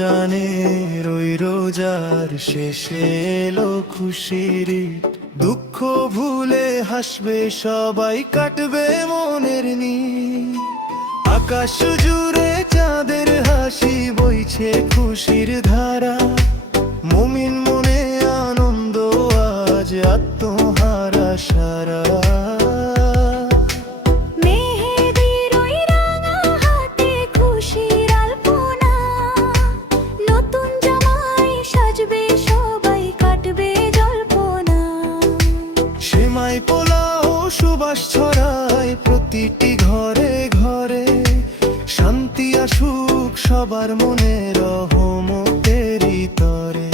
রমজানের ওই রোজার শেষে এলো খুশির ঈদ। দুঃখ ভুলে হাসবে সবাই, কাটবে মনের নীল। আকাশ জুড়ে চাঁদের হাসি, বইছে খুশির ধারা। মুমিন মনে আনন্দ, আজ আত্মহারা সারা। সেমাই পোলাও সুবাস ছড়ায় প্রতিটি ঘরে ঘরে। শান্তি আসুক সবার মনে, রহমতেরই তরে।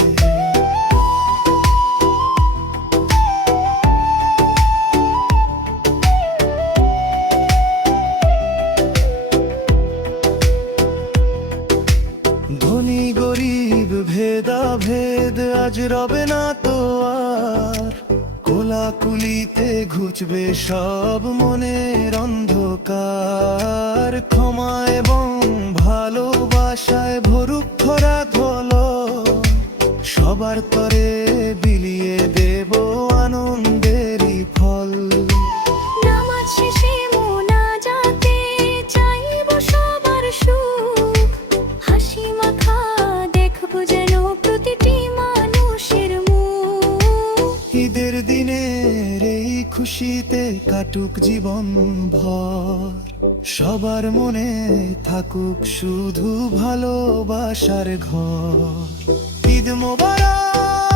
ধনী গরিব ভেদাভেদ আজ রবে না তো আর। কোলাকুলিতে ঘুচবে সব মনের অন্ধকার। ক্ষমা এবং ভালোবাসায় ভরুক খরা ধলো, সবার তরে বিলিয়ে দেব আনন্দেরই ফল। নামাজ শেষে মোনাজাতে চাইব সবার সুখ, হাসি মাখা দেখব যেন প্রতিটি মানুষের মুখ। ঈদের দিনের এই খুশিতে কাটুক জীবন ভর, সবার মনে থাকুক শুধু ভালোবাসার ঘর। ঈদ মোবারক।